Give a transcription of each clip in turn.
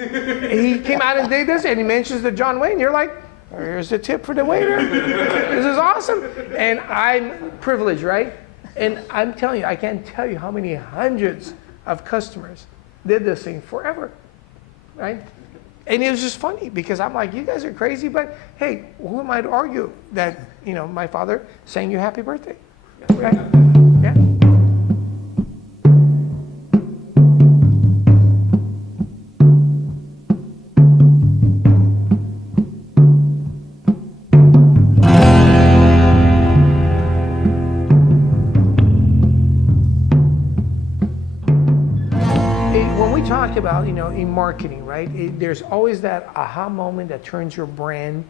He came out and did this, and he mentions the John Wayne. You're like, here's the tip for the waiter. This is awesome. And I'm privileged, right? And I'm telling you, I can't tell you how many hundreds of customers did this thing forever, right? And it was just funny because I'm like, you guys are crazy, but hey, who am I to argue that, my father sang you happy birthday, right? Yeah. Talk about, in marketing, right? There's always that aha moment that turns your brand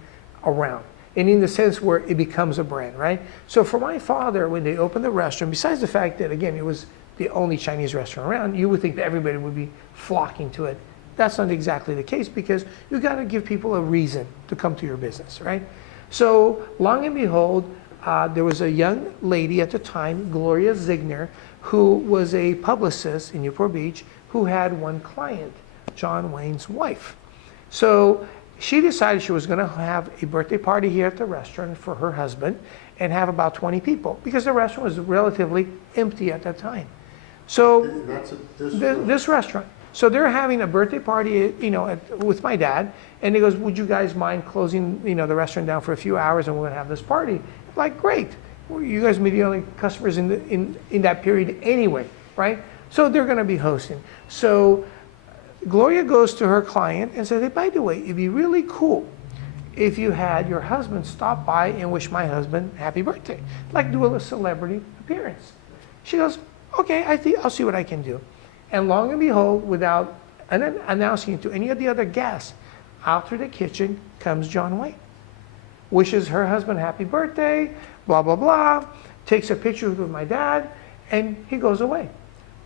around. And in the sense where it becomes a brand, right? So for my father, when they opened the restaurant, besides the fact that, again, it was the only Chinese restaurant around, you would think that everybody would be flocking to it. That's not exactly the case because you got to give people a reason to come to your business, right? So long and behold, there was a young lady at the time, Gloria Zigner, who was a publicist in Newport Beach, who had one client, John Wayne's wife. So she decided she was going to have a birthday party here at the restaurant for her husband and have about 20 people because the restaurant was relatively empty at that time. So this restaurant. So they're having a birthday party, with my dad, and he goes, would you guys mind closing, the restaurant down for a few hours and we're going to have this party? I'm like, great. Well, you guys may be the only customers in that period anyway, right? So they're going to be hosting. So Gloria goes to her client and says, hey, by the way, it'd be really cool if you had your husband stop by and wish my husband happy birthday, like do a celebrity appearance. She goes, okay, I think I'll see what I can do. And long and behold, without announcing it to any of the other guests, out through the kitchen comes John Wayne. Wishes her husband happy birthday, blah, blah, blah, takes a picture with my dad, and he goes away.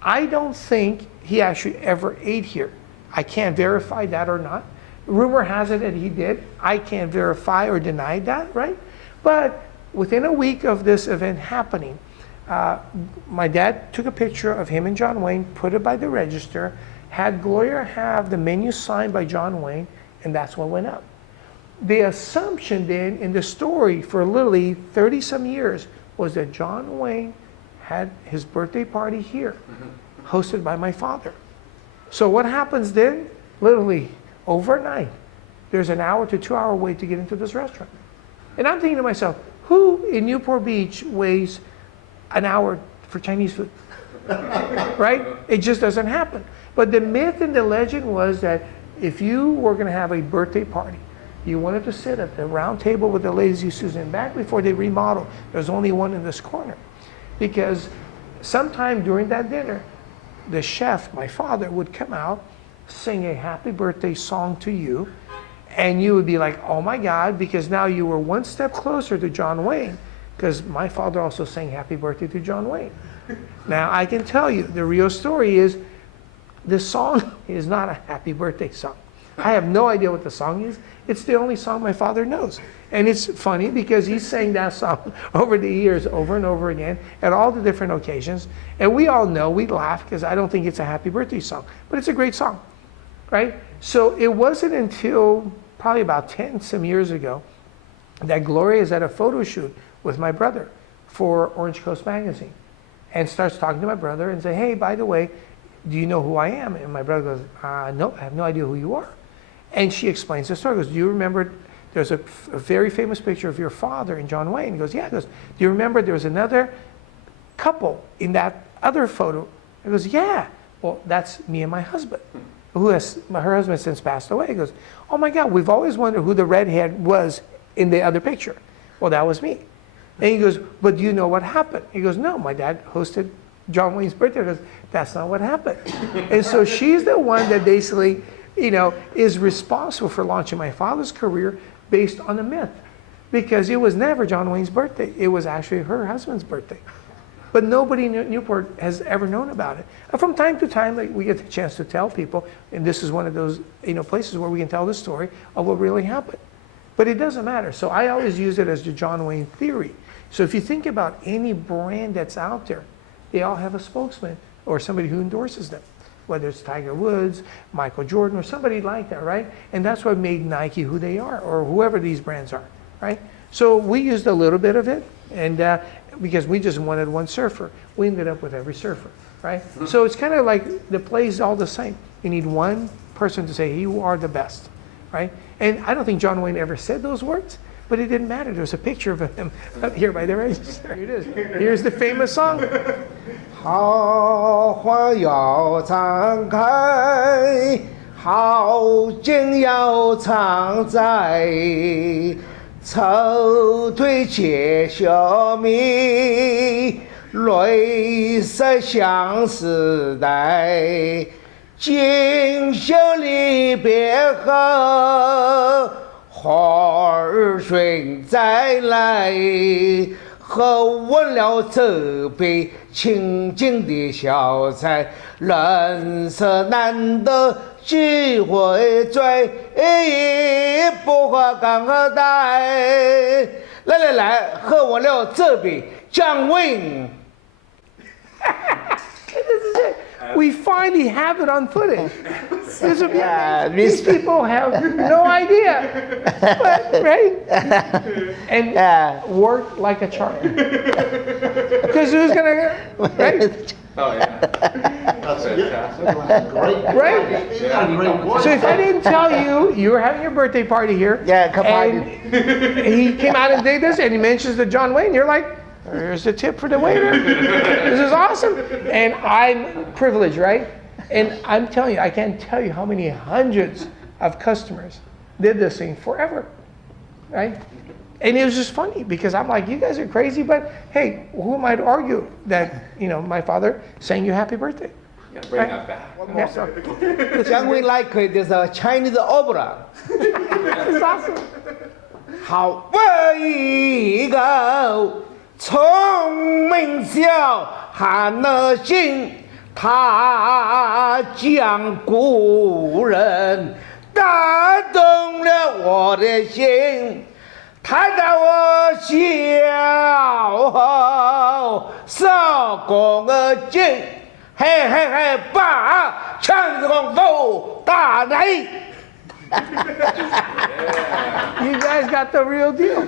I don't think he actually ever ate here. I can't verify that or not. Rumor has it that he did. I can't verify or deny that, right? But within a week of this event happening, my dad took a picture of him and John Wayne, put it by the register, had Gloria have the menu signed by John Wayne, and that's what went up. The assumption then in the story for literally 30-some years was that John Wayne had his birthday party here, hosted by my father. So what happens then? Literally, overnight, there's an hour to 2 hour wait to get into this restaurant. And I'm thinking to myself, who in Newport Beach weighs an hour for Chinese food? Right? It just doesn't happen. But the myth and the legend was that if you were going to have a birthday party, you wanted to sit at the round table with the ladies you used to. And back before they remodeled, there's only one in this corner. Because sometime during that dinner, the chef, my father, would come out, sing a happy birthday song to you, and you would be like, oh my God, because now you were one step closer to John Wayne, because my father also sang happy birthday to John Wayne. Now, I can tell you, the real story is, this song is not a happy birthday song. I have no idea what the song is. It's the only song my father knows. And it's funny because he sang that song over the years, over and over again, at all the different occasions. And we all know, we laugh because I don't think it's a happy birthday song, but it's a great song, right? So it wasn't until probably about 10 some years ago that Gloria is at a photo shoot with my brother for Orange Coast Magazine and starts talking to my brother and say, hey, by the way, do you know who I am? And my brother goes, no, I have no idea who you are. And she explains the story. Goes, do you remember there's a very famous picture of your father and John Wayne? He goes, yeah. He goes, do you remember there was another couple in that other photo? He goes, yeah. Well, that's me and my husband, her husband has since passed away. He goes, oh my God, we've always wondered who the redhead was in the other picture. Well, that was me. And he goes, but do you know what happened? He goes, no, my dad hosted John Wayne's birthday. He goes, that's not what happened. And so she's the one that basically, is responsible for launching my father's career based on a myth. Because it was never John Wayne's birthday. It was actually her husband's birthday. But nobody in Newport has ever known about it. And from time to time, we get the chance to tell people, and this is one of those places where we can tell the story of what really happened. But it doesn't matter. So I always use it as the John Wayne theory. So if you think about any brand that's out there, they all have a spokesman or somebody who endorses them. whether it's Tiger Woods, Michael Jordan, or somebody like that, right? And that's what made Nike who they are, or whoever these brands are, right? So we used a little bit of it, and because we just wanted one surfer, we ended up with every surfer, right? So it's kind of like the play's all the same. You need one person to say, you are the best, right? And I don't think John Wayne ever said those words, but it didn't matter. There was a picture of him up here by the register. Here it is. Here's the famous song. 好花要常开，好景要常在，愁退且消弭，泪洒相思带。今宵离别后，花儿寻再来。喝完了这杯清静的小菜，人生难得几回醉，不喝干喝带。来来来，喝完了这杯姜味。This is it. We finally have it on footage. This would be these people have no idea, but, right? And work like a charm. Because who's gonna, right? Oh yeah. That's fantastic. Great. Right? So if I didn't tell you, you were having your birthday party here, and he came out and did this, and he mentions the John Wayne, you're like, here's the tip for the waiter. This is awesome. And I'm privileged, right? And I'm telling you, I can't tell you how many hundreds of customers did this thing forever, right? And it was just funny because I'm like, you guys are crazy, but hey, who am I to argue that, my father sang you happy birthday? Yeah, bring that back. Yeah, so, Jiang Wei like it is a Chinese opera. it's awesome. 好为一个聪明小汉的心，他将故人打动了我的心，他让我笑少公个劲，嘿嘿嘿，把枪子功夫打来。You guys got the real deal.